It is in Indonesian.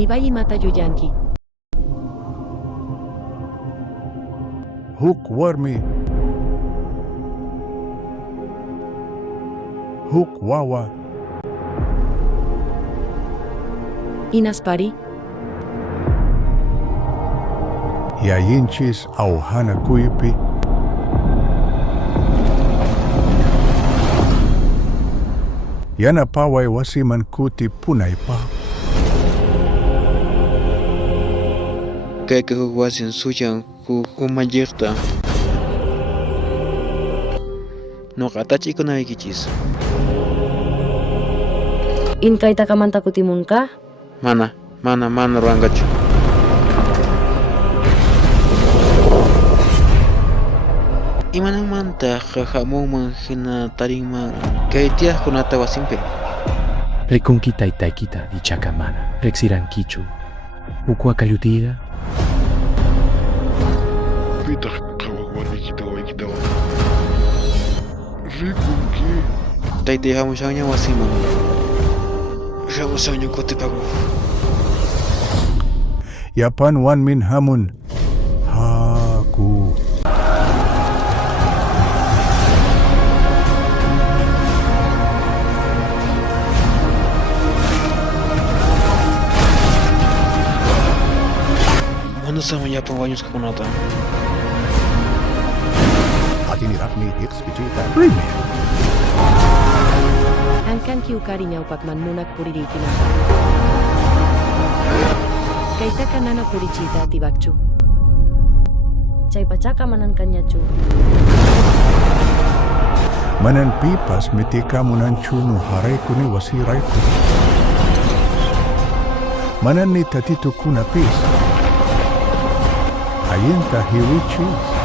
Mi bayi mata yuyanki. Huk warmi. Huk wawa. Inaspari. Yayinchis auhana kuipi. Yana pawai wasiman kuti punay pa. Kaya kahuwasin suyan umayirta. No katachi kunaikichis. Inkay takamanta kutimun ka? Mana ruangachu. Imanamanta jajamuman hina tarinman kaytiah kunata wasimpe. Rikunki taytaykita ichakamana riqsirankichu ukwa kallutida Pitaq qhawaq warmikita waykitaqa rikunki Taytay hamushaña wasiman. Ramusaña kutipagu. Yapan wan min hamun. Haku. Mana sama yapan wanyus kakunata. Atini rakni hits vijita. Premier. Angkan kiukari nyaupak munak puriri kinapa. Kaita kanana puricita tibakchu. Chay pachaka manan kanyachu. Manan pipas mitika munan chunu haraiku ni wasiraiku. Manan ni tatitu kuna pis. Ayenta hiwichis.